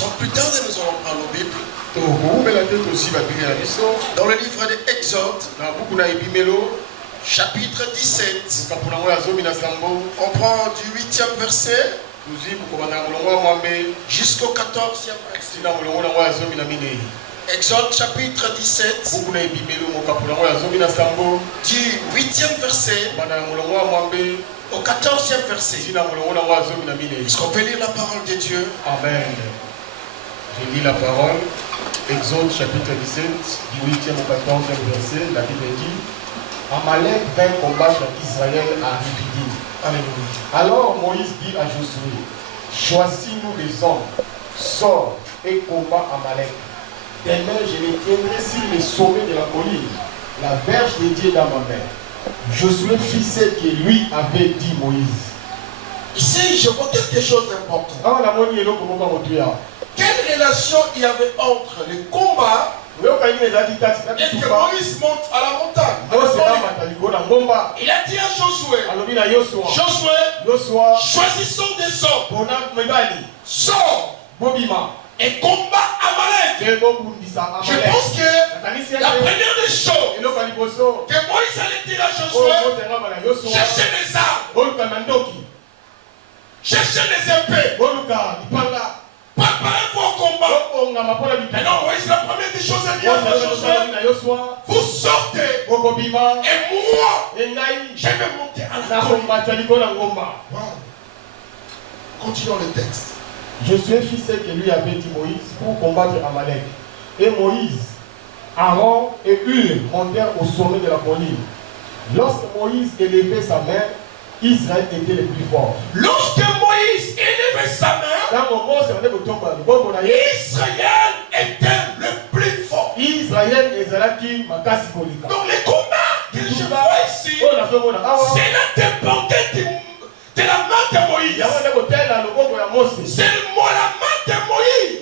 Sans plus tarder, nous allons prendre nos Bibles. Dans le livre de Exode, chapitre 17, on prend du 8e verset jusqu'au 14e verset. Exode chapitre 17, du 8e verset au 14e verset. Est-ce qu'on peut lire la parole de Dieu? Amen. Je lis la parole. Exode chapitre 17, du 8e au 14e verset. La Bible dit: Amalek vint combattre Israël à Rephidim. Alléluia. Alors Moïse dit à Josué: Choisis-nous les hommes, sors et combat Amalek. Demain je les tiendrai sur les sommets de la colline, la verge de Dieu dans ma main. Josué fit ce que lui avait dit Moïse. Ici, je vois quelque chose d'important. Quelle relation il y avait entre le combat et que Moïse monte à la montagne? Il a dit à Josué, Josué, choisissons des hommes, sors et combat Amalek. Je pense que la première des choses que Moïse allait dire à Josué, cherchez les armes, cherchez les épées, préparez-vous au combat. Et non, Moïse, la première des choses à dire à Josué, vous sortez et moi, je vais monter à la colline. Continuons le texte. Josué fit ce que lui avait dit Moïse pour combattre Amalek. Et Moïse, Aaron et Hur montèrent au sommet de la colline. Lorsque Moïse élevait sa main, Israël était le plus fort. Lorsque Moïse élevait sa main, Israël était le plus fort. Donc les combats que je vois ici, c'est la dépendance de la main de Moïse. C'est la main de Moïse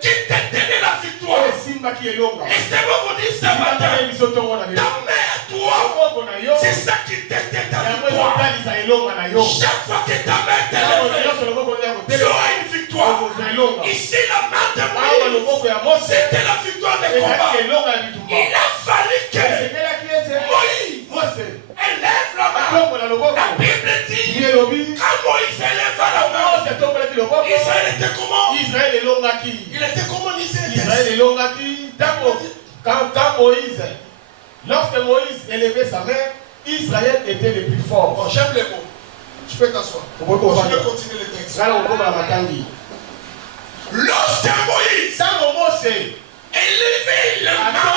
qui t'a donné la victoire. Et c'est moi vous dire ce matin, ta main à toi, c'est ça qui t'a donné ta victoire. Chaque fois que ta main t'est levée, tu auras une victoire. Ici la main de Moïse, c'était la victoire des combats. Il a fallu que Moïse élève la main. La Bible dit, quand Moïse élève la main, Israël était comment? Il était comment? Quand Moïse, lorsque Moïse élevait sa main, Israël était le plus fort. Bon, j'aime les mots. Tu peux t'asseoir. Je vais continuer le texte. Lorsque Moïse élevait la main,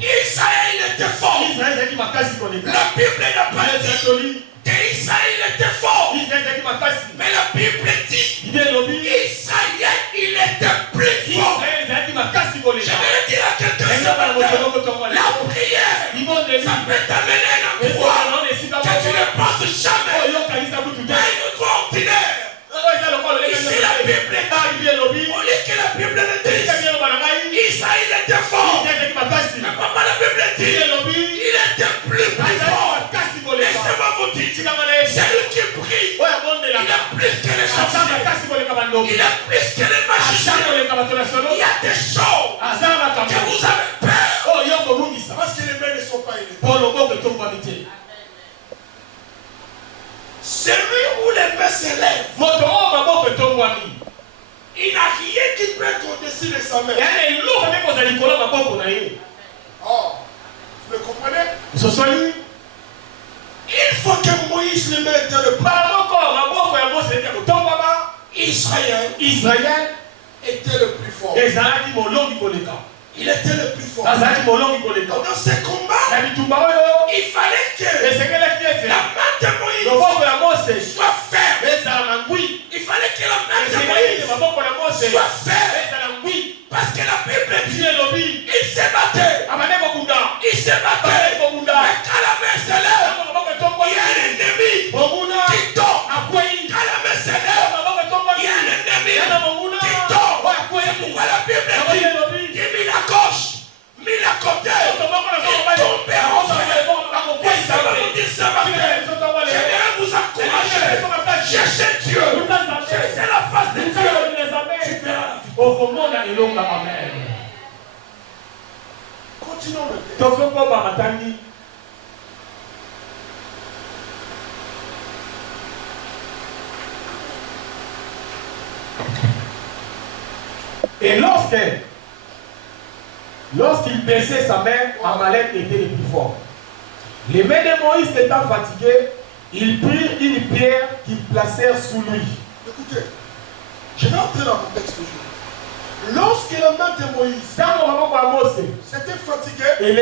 Israël était fort. La Bible n'a pas dit qu'Israël était fort. Mais la Bible dit Israël, il était plus fort. Je vais dire à quelqu'un ce matin, la prière, ça peut t'amener à un endroit que tu ne penses jamais. Mais une ordinaire. Ici la Bible dit, au lieu que la Bible le dise, Israël était fort. Mais papa, la Bible dit, il était plus fort. Laissez-moi vous dire, celui qui prie, il a plus que les sorciers, il a plus que les magiciens. Il y a des choses que vous avez peur parce que les mains ne sont pas élevées. Celui où les mains s'élèvent, il n'a rien qui peut être au-dessus de sa main. Oh, vous le comprenez? Il faut que Moïse le mette dans le plan. Israël était le plus fort. Il était le plus fort. Dans ce combat, il fallait que la main de Moïse soit ferme. Il fallait que la main de Moïse soit ferme. Parce que la Bible dit, il s'est battu. Il s'est battu. Mais quand la main se lève, il y a un ennemi qui tombe. Quand la main se lève, il y a un ennemi qui tombe. C'est pourquoi la Bible dit, il mit la gauche, mit la côté, il tomberont. Et ça va vous dire ce matin, j'aimerais vous encourager. Cherchez Dieu. Cherchez la face de Dieu. Continuons le texte. Et lorsqu'il baissait sa main, Amalek était le plus fort. Les mains de Moïse étant fatiguées, ils prirent une pierre qu'ils placèrent sous lui. Écoutez, je vais entrer dans mon texte toujours. Lorsque la main de Moïse s'était fatiguée, tu lui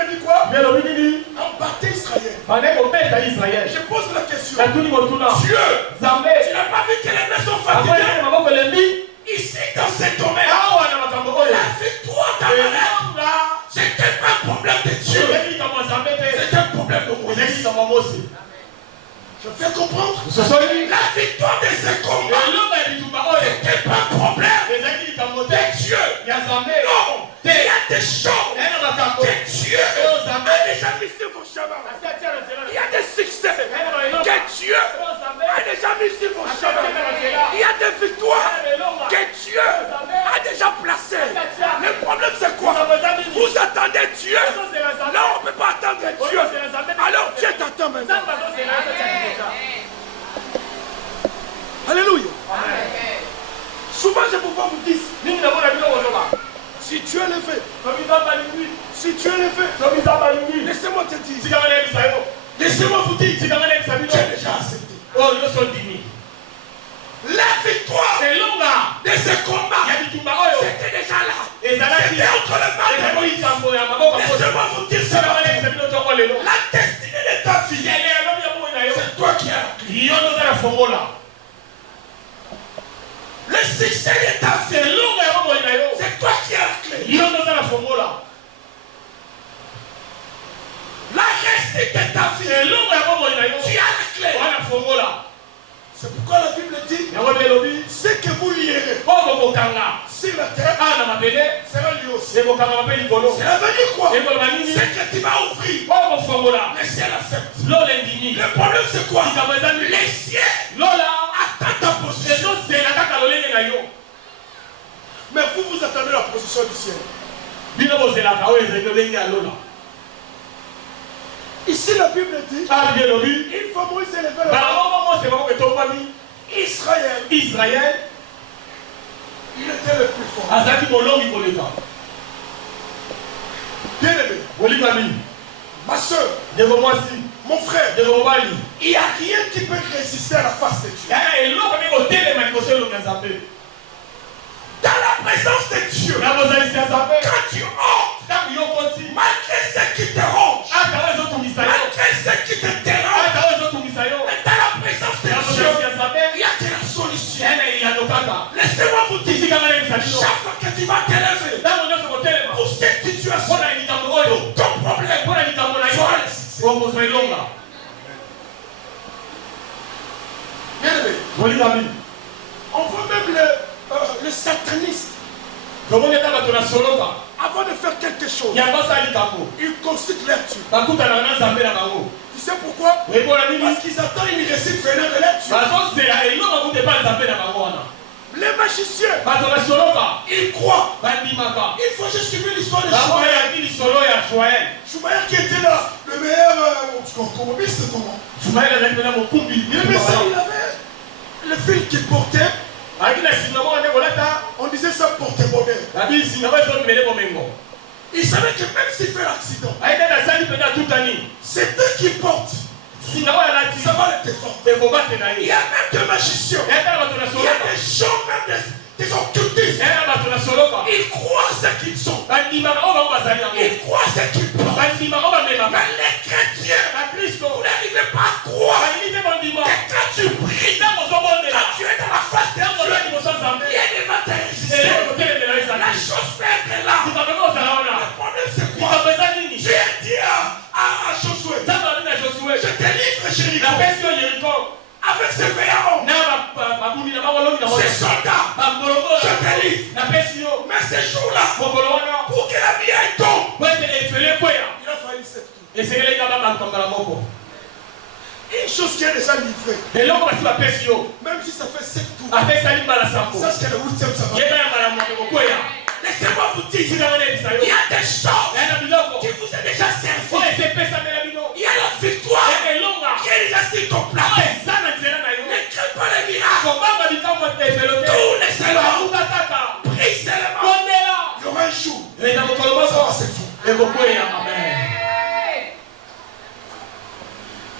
as dit quoi? On battait Israël. Je pose la question. Dieu, tu n'as pas vu que les mains sont fatiguées? Ici, dans cet domaine, la victoire d'Amalek, c'était pas un problème de Dieu, c'était un problème de Moïse. Je fais comprendre. La victoire de ce combat, c'était pas un problème de Dieu. Non, il y a des choses que Dieu a déjà mis sur vos chemins. Il y a des succès que Dieu a déjà mis sur vos chemins. Il y a des victoires que Dieu a déjà placées. Le problème c'est quoi? Vous attendez Dieu. Là on ne peut pas attendre Dieu. Alors Dieu t'attend maintenant. Alléluia. Souvent je peux vous dire, si tu es levé, si tu es levé, laissez-moi te dire, laissez-moi vous dire, tu es déjà accepté. La victoire de ce combat, c'était déjà là. C'était entre les mains de Moïse. Laissez-moi vous dire ça. La destinée de ta fille, c'est toi qui as la clé. Le succès de ta fille, c'est toi qui as la clé. La réussite de ta fille, tu as la clé. C'est pourquoi la Bible dit, ce que vous lierez sur la terre sera lié aussi. C'est venir quoi? Ce que tu vas ouvrir, le ciel accepte. Le problème c'est quoi? Les ciels attendent ta position. Mais vous attendez la position du ciel. Ici la Bible dit, il faut Moïse élever le bras. Israël, il était le plus fort. Bien aimé, ma soeur, mon frère, il n'y a rien qui peut résister à la face de Dieu. Dans la présence de Dieu, quand tu entres, malgré ce qui te ronge, malgré ce qui te dérange, mais dans la présence de Dieu, il y a de la solution. Laissez-moi vous dire, chaque fois que tu vas t'élever pour cette situation, pour ton problème, tu auras le succès. Bien aimé, on voit même le sataniste. Avant de faire quelque chose, ils consultent leur Dieu. Tu sais pourquoi? Parce qu'ils attendent une réussite venant de leur Dieu. Les magiciens, ils croient. Il faut juste suivre l'histoire de Chouaïl. Chouaïl qui était là, le meilleur communiste. Il avait le fil qu'il portait. On disait ça porte bonheur. Il savait que même s'il fait l'accident, c'est eux qui portent. Ça va le défendre. Il y a même des magiciens. Il y a des gens même des occultistes. Ils croient ce qu'ils sont. Ils croient ce qu'ils portent. Mais les chrétiens, vous n'arrivez pas à croire que quand tu pries, quand tu es dans la face de Dieu, il y a des matérialistes. La chose fait être là. Le problème c'est quoi? Dieu dit à Josué, je te livre Jéricho. Avec ses véarons, ses soldats, je te livre. Mais ces jours-là, pour que la vie aille tombe, il a fallu 7 tours. Une chose qui est déjà livrée, même si ça fait 7 tours, sache que le 8e ça va. il y a des choses qui vous est déjà servi. Il y a la victoire qui est déjà sur ton plan. Ne crée pas les miracles. Tous les seulement. Prie seulement. Il y aura un jour. Ça va se faire.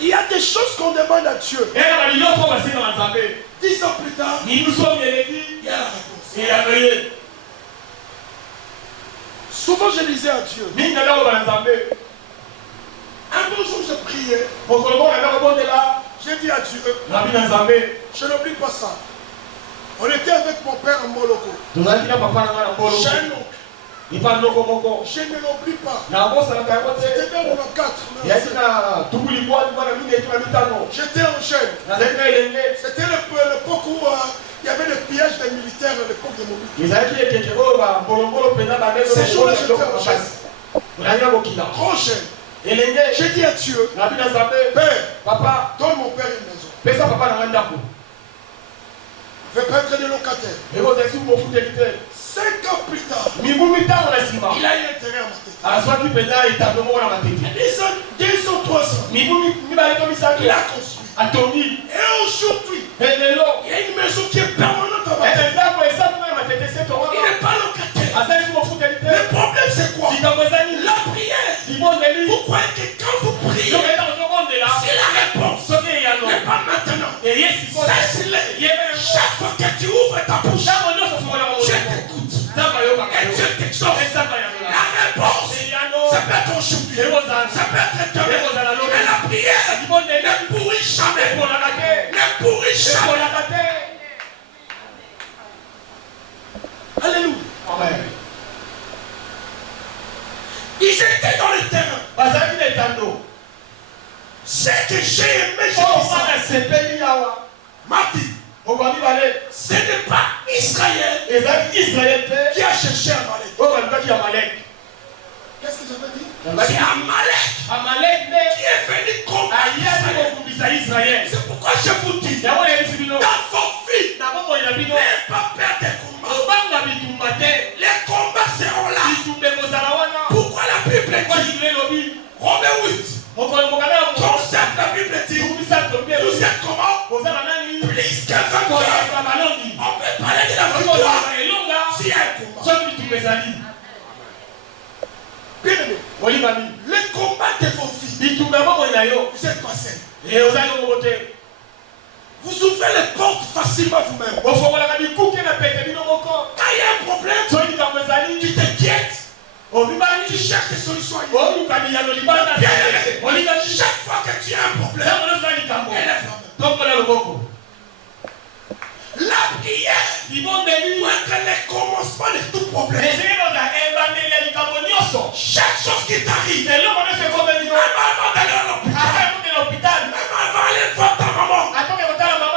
Il y a des choses qu'on demande à Dieu. 10 ans plus tard, il y a la réponse. Souvent je disais à Dieu, un bon jour je priais, j'ai dit à Dieu, je n'oublie pas ça. On était avec mon père en Moloko. J'ai un oncle. Je ne l'oublie pas. C'était vers mon 4. J'étais un jeune. C'était l'époque où il y avait des pillages des militaires à l'époque de Mobutu. Ces jours-là, j'étais un jeune. Trop jeune. J'ai dit à Dieu, Père, papa, donne mon père une maison. Je vais pas être des locataires. 5 ans plus tard, il a eu intérêt à ma tête. 2 ans, 3 ans, il a construit. Et aujourd'hui, il y a une maison qui est permanente à ma tête. Il n'est pas locataire. Le problème c'est quoi? La prière. Vous croyez que quand vous priez, si la réponse n'est pas maintenant, sèche-le. Chaque fois que tu ouvres ta bouche, je t'écoute. Et Dieu t'exauce. La réponse, ça peut être aujourd'hui, ça peut être demain. Mais la prière ne pourrit jamais. Ne pourrit jamais. Alléluia. Amen. Ils étaient dans le terrain. Ce que j'ai aimé, Martin, ce n'est pas Israël qui a cherché Amalek. Qu'est-ce que j'avais dit? C'est Amalek qui est venu combattre Israël. C'est pourquoi je vous dis, dans vos vies, n'ayez pas peur des combats. Les combats seront là. Pourquoi la Bible dit, Romains 8, concept la Bible dit, vous êtes comment? Plus que 20 ans. On peut parler de la victoire s'il y a un combat. Bien aimé, les combats de vos vies, vous êtes passés. Vous ouvrez les portes facilement vous-même. Quand il y a un problème, tu t'inquiètes. Tu cherches des solutions ailleurs. Chaque fois que tu as un problème, élève la main. La prière doit être le commencement de tout problème. Chaque chose qui t'arrive, même avant d'aller à l'hôpital, même avant d'aller voir ta maman, lève ta main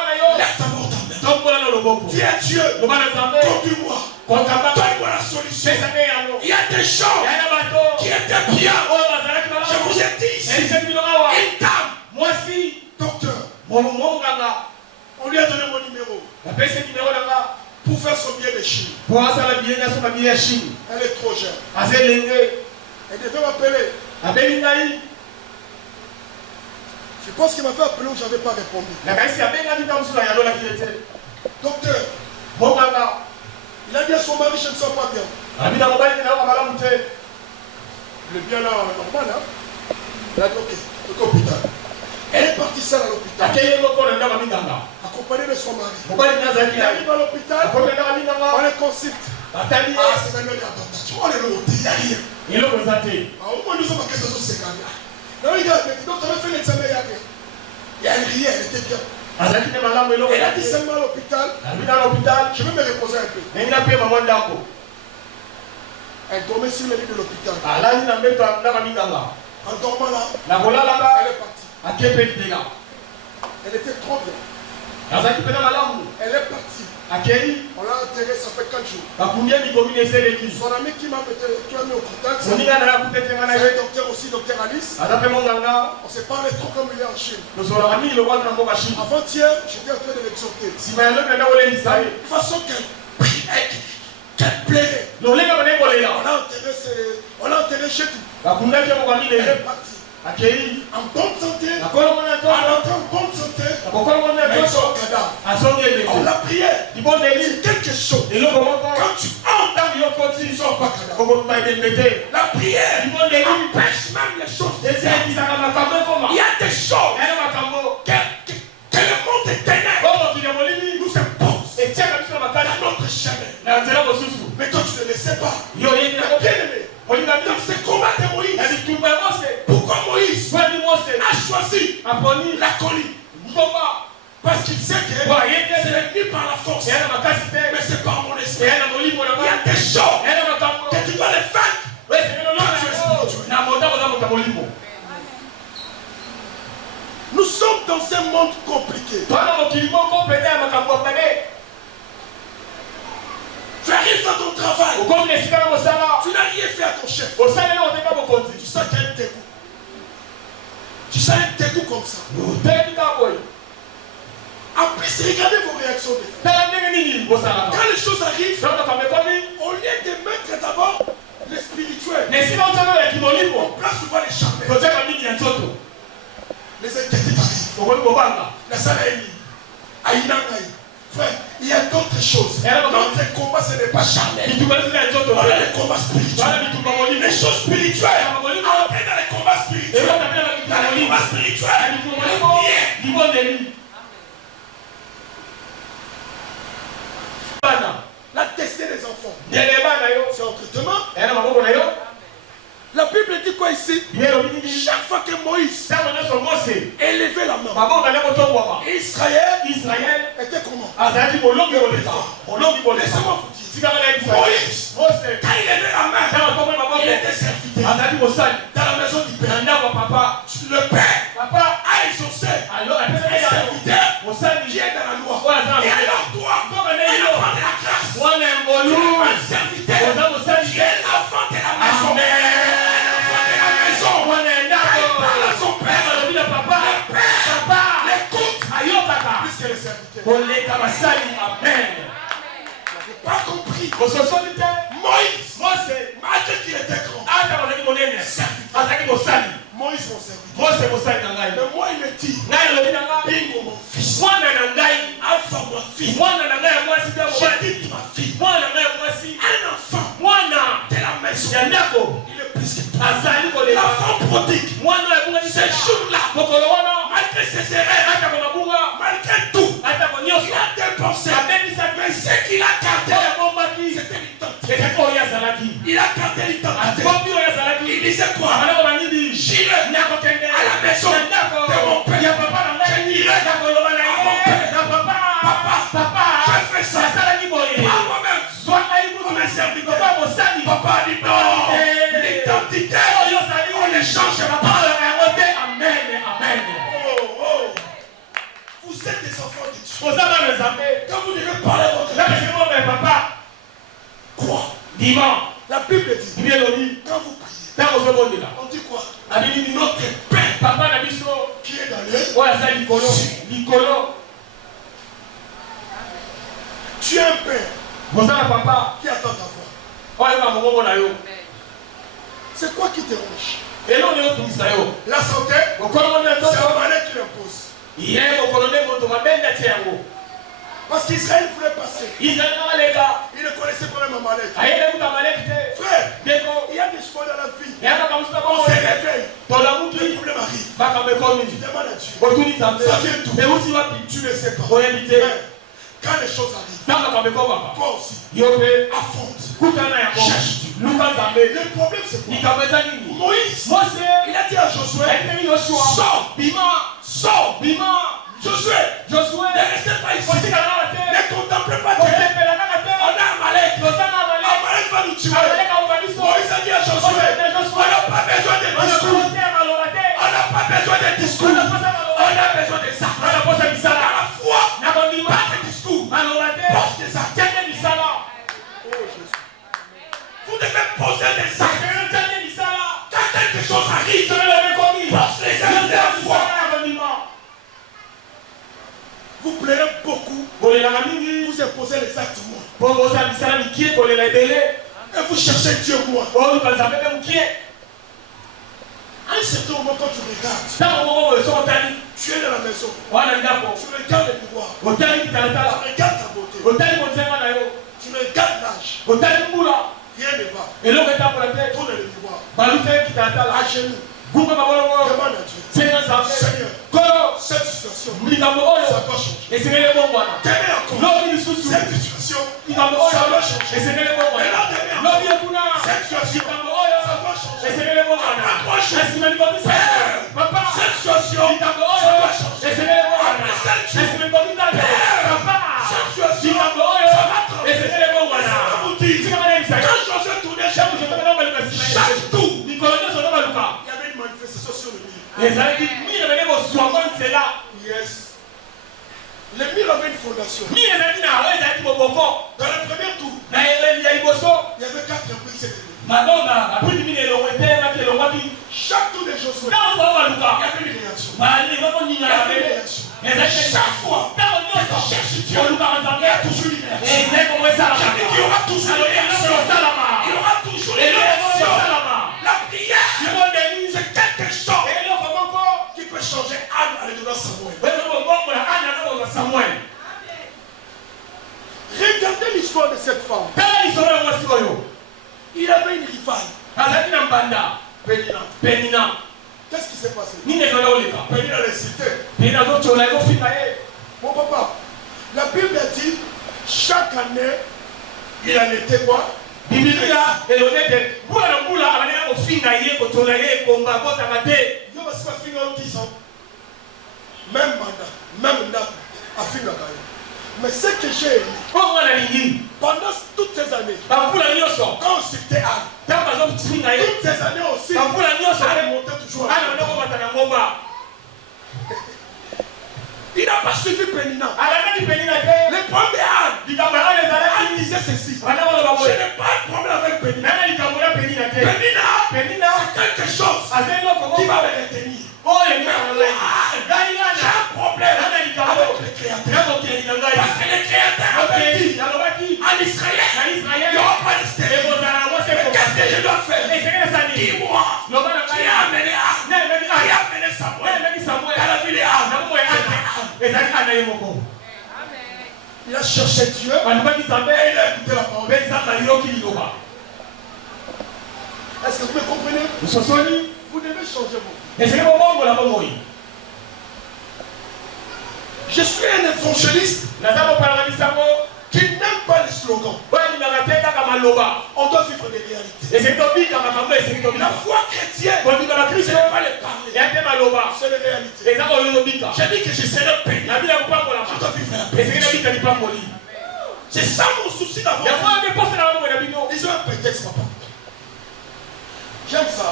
dans ta main. Dis à Dieu, conduis-moi, donne-moi la solution. Il y a des gens qui étaient bien. Je vous ai dit ici, une dame, docteur, on lui a donné mon numéro pour faire son billet de Chine. Elle est trop jeune. Elle devait m'appeler. Je pense qu'il m'avait appelé où je n'avais pas répondu. Docteur, il a dit à son mari, je ne sens pas bien. Il est bien là, normal, hein? Il a dit, ok, hôpital. Elle est partie seule à l'hôpital, accompagnée de son mari. Il arrive à l'hôpital, on les consulte. C'est un homme qui on est l'autre, il n'y a rien. Au moins, nous sommes en 1550. Non, il a fait l'examen, il n'y a rien. Il n'y a rien, elle était bien. Elle a dit seulement à l'hôpital, je vais me reposer un peu. Elle dormait sur le lit de l'hôpital. En dormant là, elle est partie. Elle était trop bien. Elle est partie. On l'a enterrée, ça fait 4 jours. Son ami qui m'a mis au contact, c'est le docteur aussi, docteur Alice. On s'est parlé trop comme il est en Chine. Avant-hier, j'étais en train de l'exhorter. De façon qu'elle plairait. On a on l'a enterré chez tout. Elle est partie. En bonne santé. En bonne santé. Mais son cadavre. On l'a prié. C'est quelque chose. Quand tu entres, tu ne sors pas cadavre. La prière empêche même les choses. Il y a des choses que le monde des ténèbres nous impose dans notre chemin. Mais toi tu ne le sais pas. Bien aimé. Dans ce combat de Moïse, pourquoi Moïse a choisi la colline? Parce qu'il sait que ce n'est ni par la force, mais c'est par mon esprit. Il y a des choses que tu dois les faire quand tu es spirituel. Nous sommes dans un monde compliqué. Tu arrives dans ton travail. Tu n'as rien fait à ton chef. Tu sens qu'il y a un dégoût. Tu sens un dégoût comme ça. En plus, regardez vos réactions. Quand les choses arrivent, au lieu de mettre d'abord le spirituel, on place souvent les charnels. Les inquiétudes arrivent. La salle est mise. Frère, il y a d'autres choses. Notre combat, ce n'est pas charnel. Voilà les combats spirituels. Les choses spirituelles. Entrez dans les combats spirituels. Dans les combats spirituels. La destinée des enfants. C'est entre deux mains. La Bible dit quoi ici? Chaque fois que Moïse élevait la main, Israël était comment? Laissez-moi vous dire. Moïse, quand il élevait la main, il était serviteur dans la maison du Père. Le Père a exaucé un serviteur qui est dans la loi. Et alors toi, il est l'enfant de la grâce. Un serviteur qui est l'enfant de la maison. Puisque les serviteurs n'avaient pas compris. Moïse, malgré qu'il était grand, serviteur. Moïse mon serviteur. Mais moi il me dit, Bingo mon fils, Alpha mon fils, j'ai dit ma fille, un enfant de la maison, il est plus que toi. L'enfant prodigue, ce jour-là, malgré ses erreurs, malgré tout, il a dépensé, mais ce qu'il a gardé, c'était l'identité. Il a gardé l'identité. Il disait quoi? J'irai à la maison de mon père. Je n'irai à mon père. Papa, je fais ça par moi-même. Comme un serviteur. Papa dit non. L'identité, on ne changera pas. Amen. Vous êtes des enfants de Dieu. Quand vous devez parler à votre père. Quoi? La Bible dit, quand vous priez, on dit quoi? Notre Père qui est dans les tu es un père qui attend ta voix. C'est quoi qui te ronge? La santé, c'est un malin qui l'impose. Parce qu'Israël voulait passer. Il ne connaissait pas même Amalek. Frère, il y a des choix dans la vie. On se réveille. Le problème arrive. Tu demandes à Dieu. Ça vient d'où? Tu ne sais pas. Quand les choses arrivent, toi aussi, affronte. Cherche Dieu. Le problème c'est quoi? Moïse, il a dit à Josué, sors. Josué, ne restez pas ici. Ne contemplez pas Dieu. On a Amalek. Amalek va nous tuer. Moïse a dit à Josué, on n'a pas besoin de discours. On n'a pas besoin de discours. On a besoin de ça. À la foi, pas de discours. Pose des actes. Oh Jésus. Vous devez poser des actes. Quand quelque chose arrive, pose les actes de la foi. Vous plairez beaucoup. Vous imposez les actes du monde. Et vous cherchez Dieu moi. Oh, nous allons même qui est. À un certain moment, quand tu regardes, Dans le moment où ils sont tu es dans la maison. on a d'accord. Tu regardes le pouvoir. Au terme qui t'a Tu regardes ta beauté. au terme qu'on s'est mal Tu regardes l'âge. au terme où là. Rien ne va. Et l'homme est pour la tête. Tourne le pouvoir. Balou c'est qui t'a À genoux. Vous comme Demande à Dieu. Seigneur, Seigneur, Kolo. cette situation, Vous dites à moi, ça va changer. et c'est le bon voilà. T'aimer encore. L'homme il sous Cette situation, il va me ça va et changer. c'est le bon voilà. L'homme il est pour là. Cette situation, Il va me ça va et changer. c'est le bon voilà. Est-ce qu'il m'a dit comme ça? Papa, Cette situation, il va me ça va changer. et c'est le bon voilà. Est-ce qu'il m'a dit comme ça? Papa, Cette situation, il va me ça va et c'est le bon voilà. Je vous dis, Tu vas aller ça. quand Joseph tournait chez vous, chaque tour, il y avait une manifestation sur le mur. Les amis, mire venez au soir, c'est là. Yes. Le mur avait une fondation. Mire venez na ouais, ça dit bon bon. Dans le premier tour, Na il y a iboso. il y avait 4 reprises cette année. Madonna, après mine le wete, na le wati. Chaque tour des Josué, Na on va il y luka. avait une réaction. Mali va ko Il y ninga avait une la réaction. les amis Chaque fois, ta on yo cherche Dieu. on luka ensemble. Il y a toujours une réaction. Et c'est comme ça là. Il y aura toujours une réaction. Il y aura toujours une réaction. La prière, c'est quelque chose qui peut changer Anne à l'étoile Samuel. Regardez l'histoire de cette femme. Il avait une rivale, Pénina. Qu'est-ce qui s'est passé? Pénina l'a cité. Mon papa, la Bible a dit, chaque année, il en était quoi? Biblia elonete bula bula abanena kofinga ye kotola ye komba kotanga te. Yo va se finir en 10 ans. Même mandat, même date, à finir quand même. Mais ce que j'ai aimé, pendant toutes ces années, quand on citait Anne, toutes ces années aussi, Anne montait toujours à il n'a pas suivi Pénina. Le problème de Anne disait ceci. Je n'ai pas de problème avec Pénina. Pénina, c'est quelque chose qui va me retenir. J'ai un problème avec le Créateur. Parce que le Créateur avait dit en Israël, il n'y aura pas d'Israël. Mais qu'est-ce que je dois faire? Dis-moi, qui a amené Anne? Qui a amené Samuel à la ville de Anne? Il a cherché Dieu et il a écouté la parole. Est-ce que vous me comprenez? Vous devez changer vos vies. Je suis un évangéliste qui n'aime pas les slogans. On doit vivre des réalités. La foi chrétienne, ce n'est pas les parler, c'est les réalités. J'ai dit que je serai béni. Je dois vivre la paix. C'est ça mon souci d'avoir. Ils ont un prétexte, papa. J'aime ça.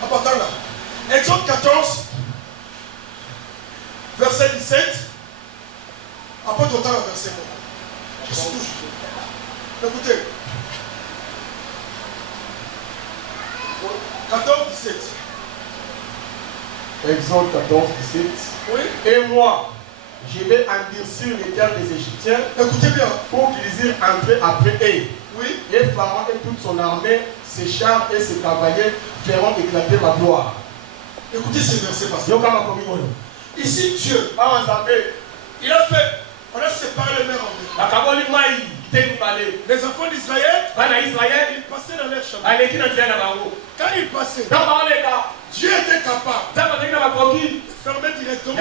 Papa, attends là. Exode 14, verset 17. Après, tu entends le verset. Je suis toujours. Écoutez. 14, 17. Exode 14, 17. Oui. Et moi, je vais endurcir les terres des Égyptiens. Écoutez bien. Pour qu'ils aient entré après eux. Oui. Et Pharaon et toute son armée, ses chars et ses cavaliers feront éclater ma gloire. Écoutez ces versets passés. Ici, Dieu, il a fait, on a séparé les mers en deux. Les enfants d'Israël, ils passaient dans leur chemin. Quand ils passaient, Dieu était capable de fermer directement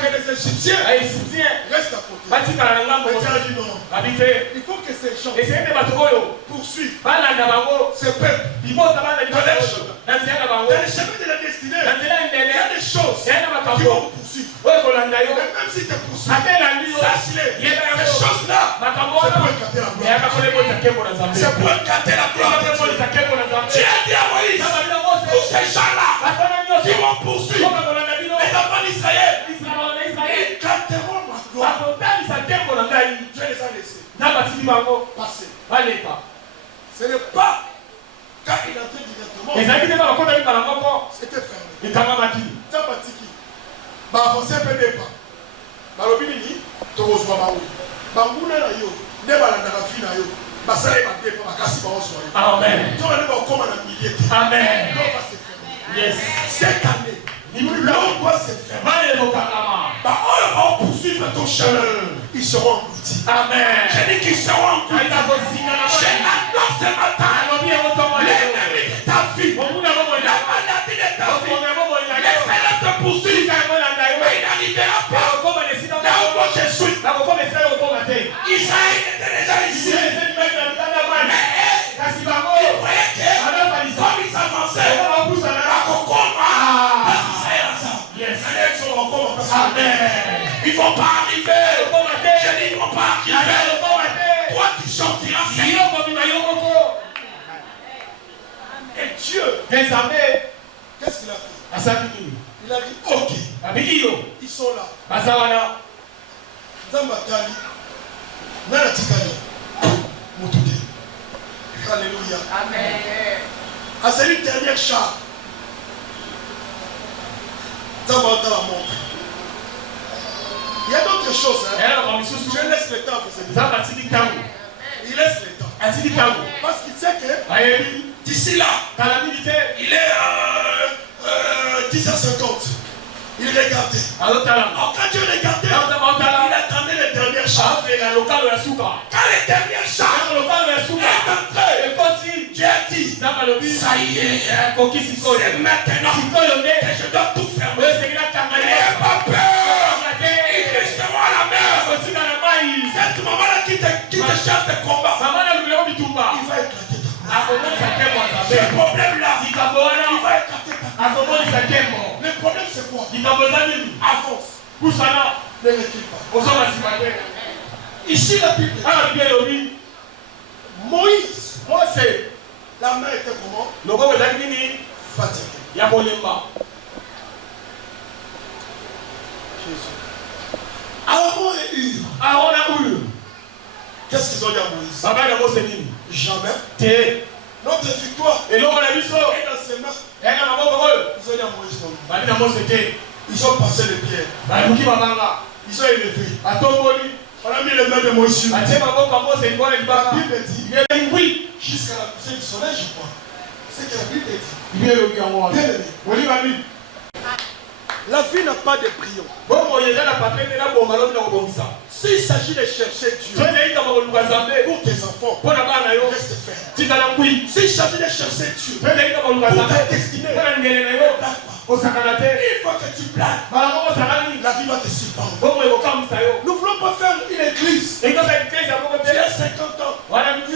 que les Égyptiens restent à côté. Mais Dieu a dit non. Il faut que ces gens poursuivent ce peuple dans leur chemin. Dans le chemin de la destinée, il y a des choses qui vont poursuivre. Mais même si tu poursuis, sache-les, ces choses-là, c'est pour éclater la gloire de Dieu. Dieu a dit à Moïse, tous ces gens-là qui vont poursuivre les enfants d'Israël, ils éclateront ma gloire. Dieu les a laissés passer. Ce n'est pas quand il entrait directement, c'était fermé. Tabatiki. Avancez un peu de pas. Balobini, Toroswa Baoui. Banguna na yo, Nebalanda la fille na yo. Amen. Amen. Yes. Cette année, l'homme doit se faire. On va poursuivre ton chemin. Ils seront engloutis. Amen. J'ai dit qu'ils seront engloutis. J'ai annoncé ce matin l'ennemi de ta vie, la maladie de ta vie, laissez-le te poursuivre. Mais il n'arrivera pas. Là où moi je suis, Israël était déjà ici. Il voyait que comme ils avançaient, ils ne vont pas arriver. Je dis ils ne vont pas arriver. Toi tu chantiras. Et Dieu, qu'est-ce qu'il a fait? Il a dit ok, ils sont là. Alléluia. Amen. À cette dernière charte, ça va dans la montre. Il y a d'autres choses. Je laisse le temps pour ce dire. Il laisse le temps. Parce qu'il sait que d'ici là, il est 10h50. Il regardait. Alors quand Dieu regardait, il attendait les dernières charges. Quand les dernières charges est entrée, Dieu a dit, ça y est, c'est maintenant que je dois tout fermer. N'ayez pas peur. Ils resteront à la mer. Cette maman-là qui te cherche de combat, il va éclater. Ce problème-là, il va éclater. Le problème c'est quoi? Avance. Ne recule pas. Ici la Bible. Moïse, la main était comment? Fatiguée. Jésus. Aaron et Hur. Qu'est-ce qu'ils ont dit à Moïse? Jamais. Notre victoire est dans ses mains. Ils ont dit à Moïse, ils ont passé les pierres. Ils ont élevé. On a mis les mains de Moïse. La Bible dit, oui, jusqu'à la poussée du soleil, je crois. C'est que la Bible dit. La vie n'a pas de prions. S'il s'agit de chercher Dieu pour tes enfants, reste ferme. S'il s'agit de chercher Dieu pour ta destinée, il faut que tu planes. La vie va te surprendre. Nous ne voulons pas faire une église. Tu as 50 ans,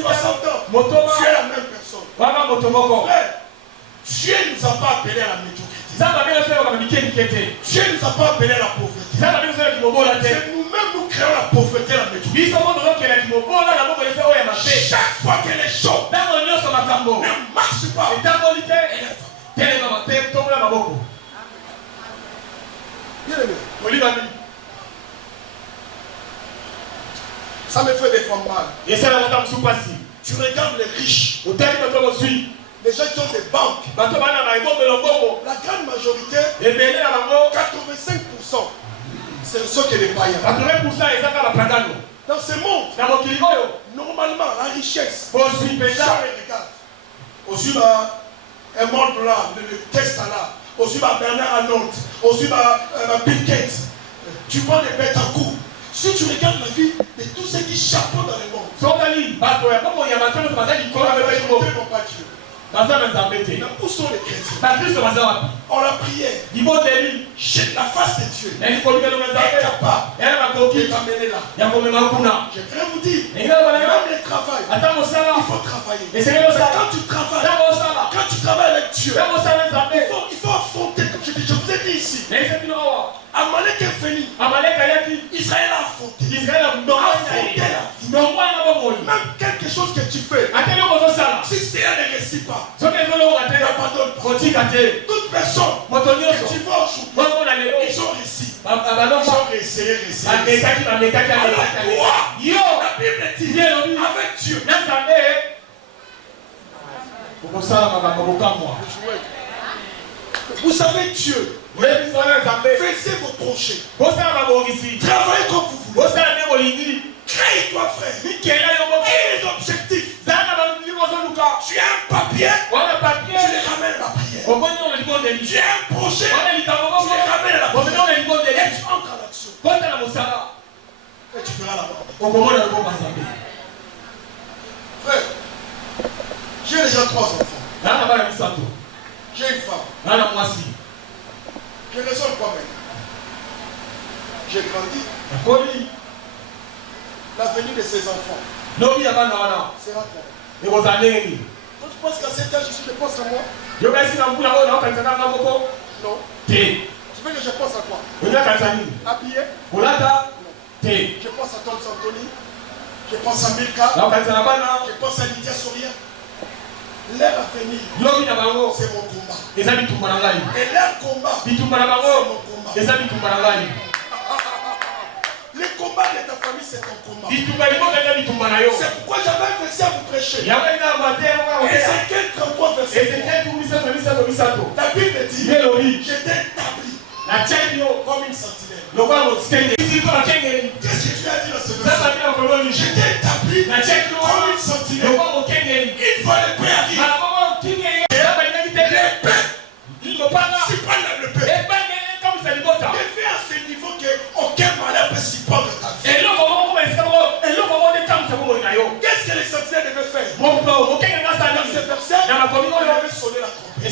60 ans, tu es la même personne. Frère, Dieu ne nous a pas appelés à la médiocrité. Dieu ne nous a pas appelés à la pauvreté. C'est nous-mêmes nous créons la pauvreté et la médiocrité. Chaque fois que les choses ne marchent pas, ça me fait des fois mal. Tu regardes les riches, les gens qui ont des banques, la grande majorité, 85%, c'est ceux qui sont des païens. Dans ce monde, normalement, la richesse, les gens les regardent. Un monde là, le test là, Bernard Arnault, Bill Gates. Tu prends des bêtes à coups. Si tu regardes la vie de tous ceux qui chapeautent dans le monde, où sont les chrétiens? On a prié. La face de Dieu est capable de t'amener là. Je voudrais vous dire, même les travail, il faut travailler. Mais quand tu travailles avec Dieu, il faut affronter, comme je vous ai dit ici. Amalek est venu. Israël a affronté. Même quelque chose que tu fais, si c'est un ne réussit pas, n'abandonne pas. Toute personne que tu vois aujourd'hui, ils ont réussi. Ils ont réussi. Alors quoi? La Bible dit, avec Dieu. Vous savez Dieu. Faisez vos projets. Travaillez comme vous voulez. Crée-toi, frère. Et les objectifs. Tu as un papier, tu les ramènes à la prière. Tu as un projet, tu les ramènes à la prière. Et tu entres en action. Et tu feras la mort. Frère, j'ai déjà 3 enfants. J'ai une femme. Je raisonne quoi maintenant? J'ai grandi. L'avenir de ses enfants sera comment? Quand tu penses qu'à cet âge, je pense à moi? Non. Tu veux que je pense à quoi? Habillé? Non. Je pense à Tom Santoni. Je pense à Milka. Je pense à Lydia Soria. Leur avenir, c'est mon combat. Et leur combat, c'est mon combat. Le combat de ta famille, c'est ton combat. C'est pourquoi j'avais un verset à vous prêcher. Ézéchiel 33, verset 3. La Bible dit, j'étais établi comme une sentinelle. Qu'est-ce que tu as dit dans ce verset? J'étais établi comme une sentinelle. Une fois le paix arrive, si pas le paix, défait à ce niveau qu'aucun malheur peut s'y prendre ta vie. Qu'est-ce que les sentinelles devaient faire? Dans ce verset, on avait sonné la trompette.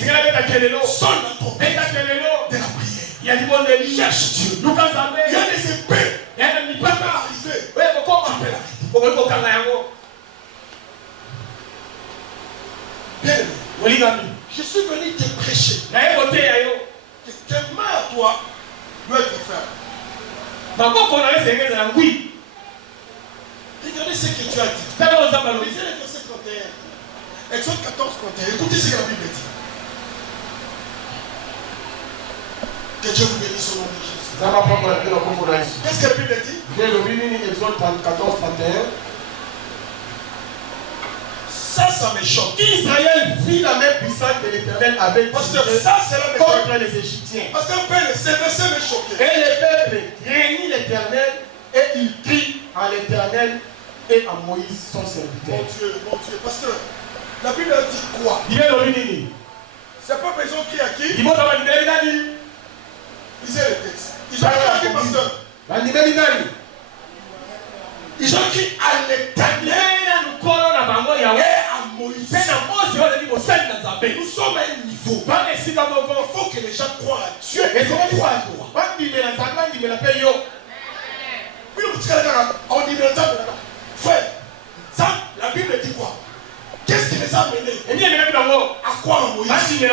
Sonne la trompette de la prière. Cherche Dieu. Il y a des épées qui peuvent arriver. Tu peux l'arrêter. Bien, je suis venu te prêcher que tes mains à toi doivent être fermes. Regardez ce que tu as dit. Lisez le verset 31. Exode 14, 31. Écoutez ce que la Bible dit. Que Dieu vous bénisse au nom de Jésus. Qu'est-ce que la Bible dit? Exode 14, 31. Ça me choque. Israël vit la main puissante de l'Éternel avec contre les Égyptiens. Parce qu'un père, ce verset me choquait. Et le peuple craignit l'Éternel et il crie à l'Éternel et à Moïse son serviteur. Mon Dieu, pasteur, la Bible dit quoi? C'est pas besoin de crier à qui? Lisez le texte. Ils ont crié à qui, pasteur? Ils ont crié à l'Éternel et à Moïse. Nous sommes à un niveau. Il faut que les gens croient à Dieu. Et croient à toi. Frère, ça, la Bible dit quoi? Qu'est-ce qui les a menés? À croire à Moïse et à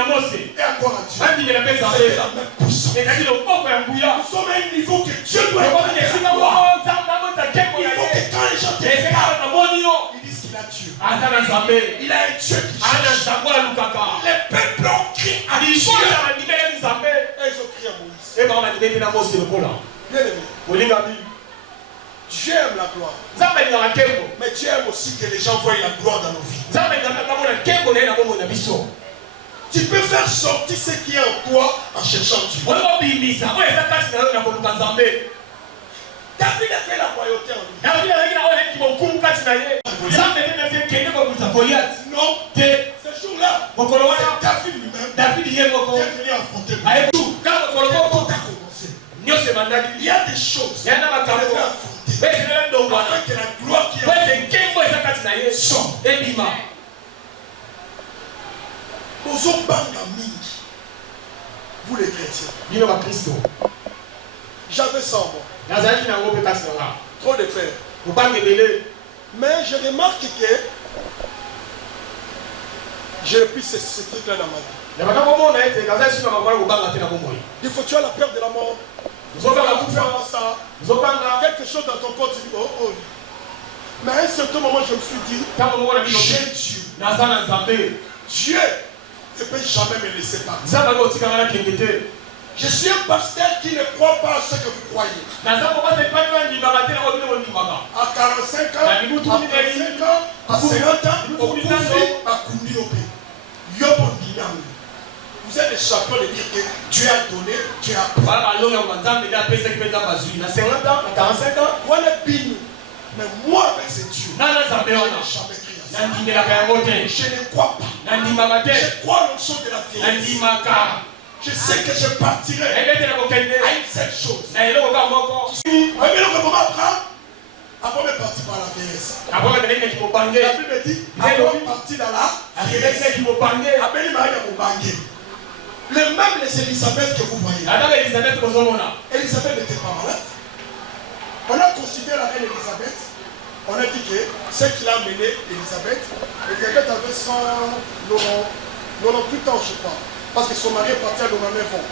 croire à Dieu. C'est la même puissance. Nous sommes à un niveau que Dieu doit être. Il faut que quand les gens te parlent, ils disent qu'il a Dieu. Il a un Dieu qui cherche. Les peuples ont crié à Dieu. Et ils ont crié à Moïse. Bien aimé, Dieu aime la gloire. Mais Dieu aime aussi que les gens voient la gloire dans nos vies. Tu peux faire sortir ce qui est en toi en cherchant Dieu. David a fait la royauté en lui. Non, ce jour-là, c'est David lui-même qui est venu affronter lui. Il y a des choses qu'il devait affronter afin que la gloire qui est sorte. Vous les chrétiens, j'avais ça en moi. Trop de frères. Mais je remarque que j'ai pris ce truc-là dans ma vie. Des fois, tu as la peur de la mort. Quelque chose dans ton corps, tu dis, oh. Mais à un certain moment, je me suis dit, j'ai Dieu. Dieu ne peut jamais me laisser partir. Je suis un pasteur qui ne croit pas à ce que vous croyez. À 45 ans, à 50 ans, vous êtes des champions de dire que Dieu a donné, Dieu a pris. Mais moi avec ce Dieu, je n'ai jamais crié à ça. Je ne crois pas. Je crois en l'onction de la vieillesse. Je sais que je partirai à une seule chose. Après me partir par la vieillesse. La Bible dit, après partir dans la vieillesse. Les mêmes les Élisabeth que vous voyez. Élisabeth n'était pas malade. On a considéré la reine Élisabeth. On a dit que ce qui l'a amené Élisabeth avait 198 ans, je crois. Parce que son mari est parti à 99 ans.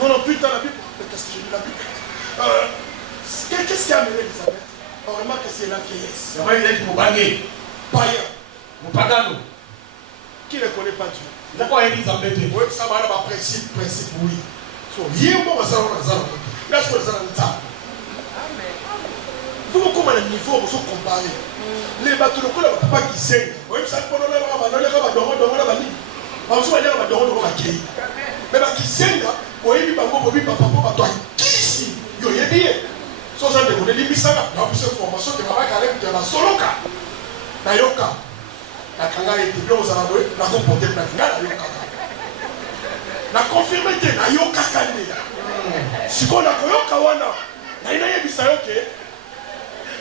98 ans, la Bible. Qu'est-ce que j'ai lu la Bible? Qu'est-ce qui a amené Élisabeth? On remarque que c'est la vieillesse. Païen. Qui ne connaît pas Dieu? Oui, ça va avoir principe, oui. Vous comment le niveau vous comparer. Les bateaux de couleur pas qui saignent. Oui, ça peut pas mais qui saignent, oui, papa, qui ici? Yo, il y a bien. Sans ça, vous avez mis ça là. Dans cette formation, tu vas pas aller dans la soloka. Nayoka. La kanga est bien aux arabes, la comporter la kanga, la confirmé na yoka kande. Si on a koyoka wana, na ina yebisa yoke.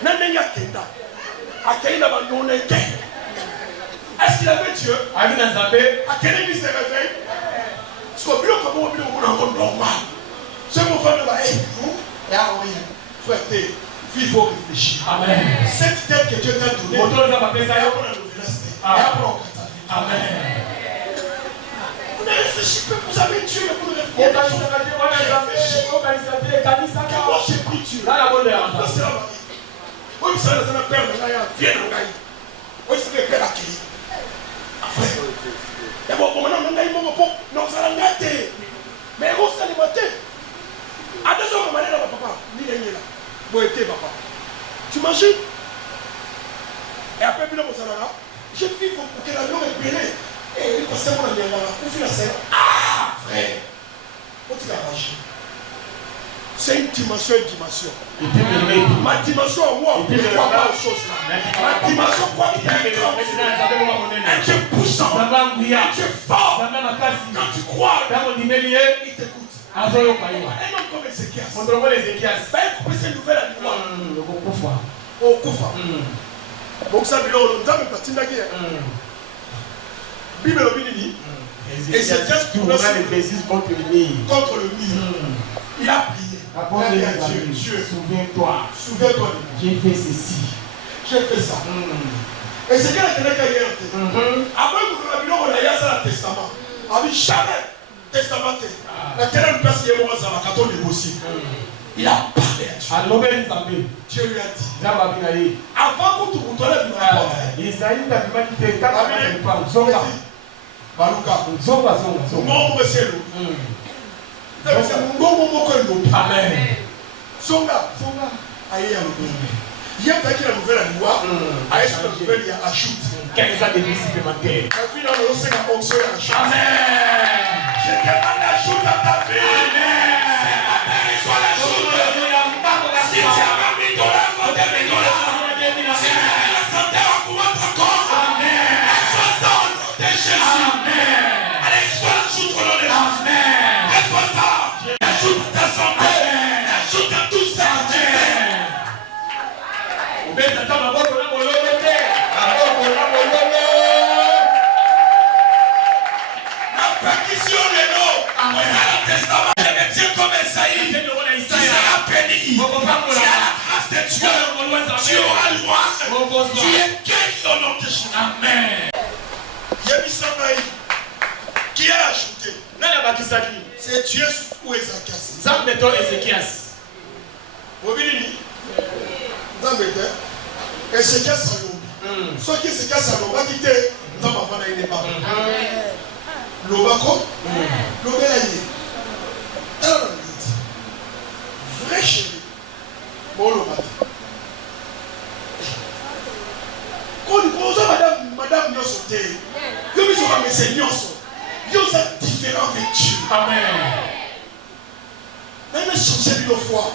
Na nenya kenda. Akaina ba noneke. Est-ce qu'il avait Dieu? À quelle église de réveil? Parce que bien comme on a un monde normal. C'est mon frère de la haine. Et ah oui, frère, vivons réfléchir. Amen. Cette tête que Dieu t'a donnée, amen. Vous ne réfléchissez pas, vous avez Dieu, vous ne réfléchissez pas. Comment j'ai pris Dieu? Oui, vous savez, c'est un père de Gaïa, viens en Gaïa. Oui, c'est le père à qui? Et bon, maintenant, on a eu mon repos. Non, ça l'a gâté. Mais on s'est alimenté. À 2 heures, on m'a dit là, papa, ni là. Bon, été, papa. Tu imagines? Et après, puis là, on s'en a là. Je vis pour que la langue est belle. Et il passe mon ami là. On fait la scène. Ah, frère. On dit la magie. C'est une dimension. Ma dimension en moi, je ne crois pas aux choses là. Ma dimension, quoi qu'il y ait un Dieu puissant, un Dieu fort. Quand tu crois, il t'écoute. Un homme comme Ézéchias. Ben, c'est une nouvelle histoire. Au Koufa. Donc ça, on a parti de la guerre. Bible dit, Ézéchias tourna les Bézis contre le mur. Il a prié. Dieu, souviens-toi. J'ai fait ceci. J'ai fait ça. Et c'est qu'elle a hier. Après, on a eu ça le testament. Avec jamais testamenté. Laquelle une place qui est mauvaise à la carton négocié. Il a parlé à Dieu. Dieu lui a dit. Avant que tu vous donnes une réponse. Isaïe n'a pas dit que Baluka. Non, monsieur. C'est mon bon Amen. Songa. Aïe, il y a qui la nouvelle loi. Aïe, la nouvelle, il y a ajoute. 15 ans de vie supplémentaire. La vie dans le Seigneur a onction et ajoute. Amen. Je demande ajoute à ta vie. Amen. C'est ma l'ajoute. Si tu as mis $1, $2,000. Si la santé augmente encore. Amen. Exauce de Jésus. Amen. Allez, sois l'ajoute au nom de Amen. Fais-toi ça. Ajoute ta santé. Ajoute à tout ça. La pétition de l'eau. On a le testament. Je me tiens comme Esaïe. Tu seras béni. Tu as la grâce de Dieu. Tu auras le droit. Tu es guéri au nom de Jésus. Amen. Yébisanaï. Qui a ajouté? C'est Dieu ou Ézéchias. Obélis. Ézéchias Salomé. Ceux qui Ézéchias Salomé va quitter. Nous avons pas d'aller pas. L'obako. L'obélaïe. Vrai chéri. Bon l'obako. Quand madame nous sauté. Nous nous sommes mes Nyonso. Nous sommes différents avec Dieu. Amen. Même changer une fois.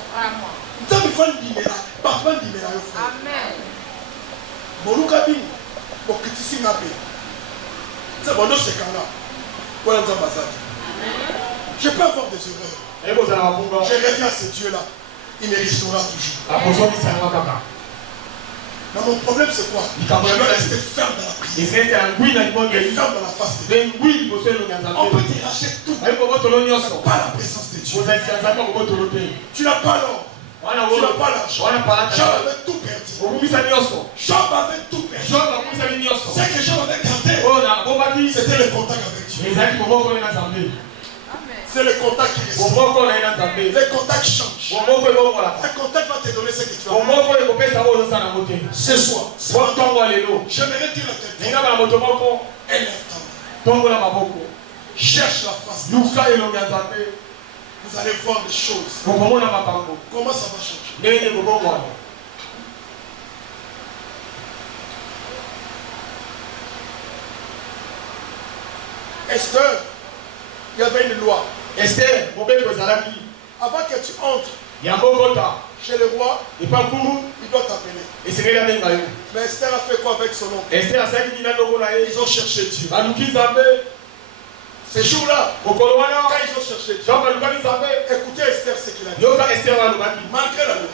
Nous avons fait une numéra. Parfois une numéra. Amen. Bon, nous avons Pour que tu signes un peu. C'est bon, c'est quand là. Voilà, je peux avoir des erreurs. Je reviens à ce Dieu-là. Il me restaurera toujours. Mais mon problème, c'est quoi? Je dois rester ferme dans la prière. Et ferme dans la face de Dieu. On peut t'arracher tout. Pas la présence de Dieu. Tu n'as pas l'or. Tu n'as pas l'argent. Job avait tout perdu. Job avait tout perdu. Ce que Job avait gardé, c'était le contact avec Dieu. C'est le contact qui reste. Le contact change. Le contact va te donner ce que tu as. Ce soir, j'aimerais dire à quelqu'un, élève-toi. Cherche la face. Vous allez voir des choses. Comment ça va changer? Esther, il y avait une loi. Avant que tu entres chez le roi, il doit t'appeler. Mais Esther a fait quoi avec son oncle? Ils ont cherché Dieu. Ces jours-là, quand ils ont cherché Dieu, écoutez Esther ce qu'il a dit. Malgré la loi,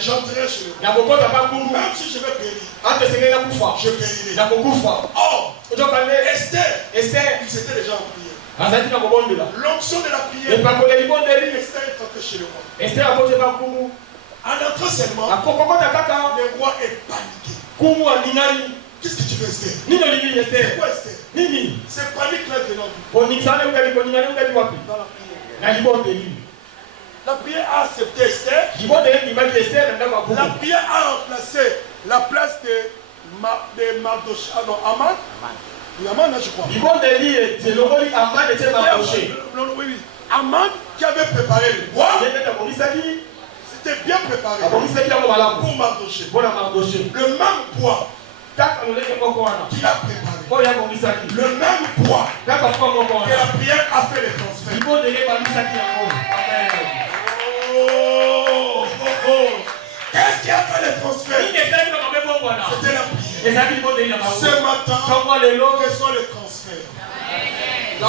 j'entrerai chez le roi. Même si je vais périr, je périrai. Or, Esther, ils étaient déjà en prière. L'onction de la prière, Esther est entrée chez le roi. En entrant seulement, le roi est paniqué. Qu'est-ce que tu fais, Esther? C'est quoi, Esther? C'est panique là venant dans la prière. La prière a accepté Esther. La prière a remplacé la place de Mardochée. Ah non, Aman. Oui, Aman, je crois. Oui. Aman qui avait préparé le roi. C'était bien préparé pour Mardochée. Le même poids qu'il a préparé. Le même poids que la prière a fait les transferts. Qu'est-ce qui a fait les transferts? C'était la prière. Ce matin, quels sont les transferts? La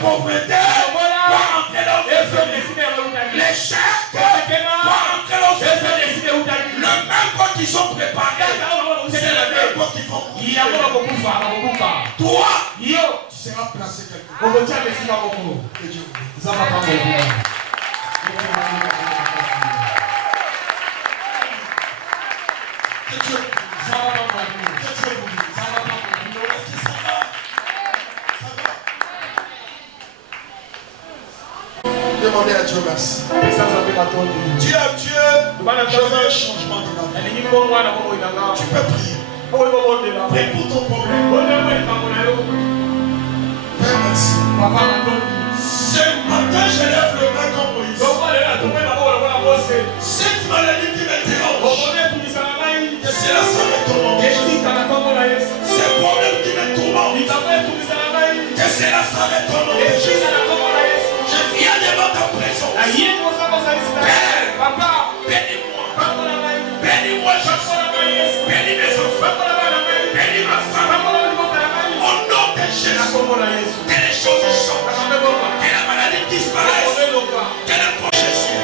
pauvreté, l'échec, le même quoi qu'ils ont préparé, c'est le même quoi qu'ils vont mourir. Toi, tu seras placé quelque part. Que Dieu vous bénisse. Demandez à Dieu merci. Dis à Dieu, je veux un changement de la vie. Tu peux prier. Prie pour ton problème. Père, merci. Ce matin, je lève le main comme Moïse. Cette maladie qui me dérange, que cela s'arrête ton nom. Ce problème qui me tourmente, que cela s'arrête ton nom. Je viens devant ta présence. Père, bénis-moi. Bénis-moi, bénis mes enfants. Bénis ma femme. Au nom de Jésus, que les choses changent. Que la maladie disparaisse. Que le prochain Jésus.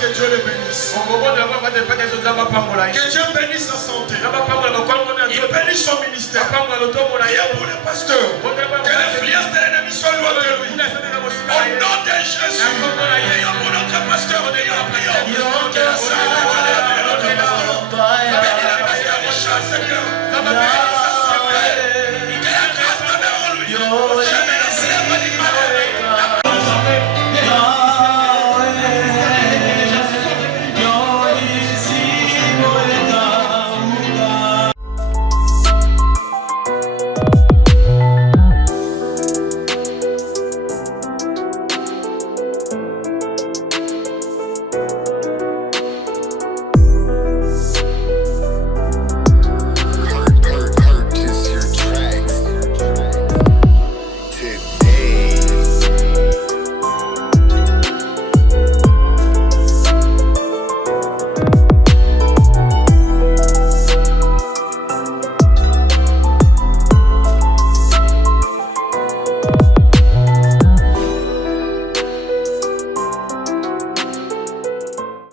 Que Dieu le bénisse. Que Dieu bénisse sa santé. Il bénisse son ministère. Priez pour le pasteur. Que l'influence de l'ennemi soit loin de lui. Au nom de Jésus.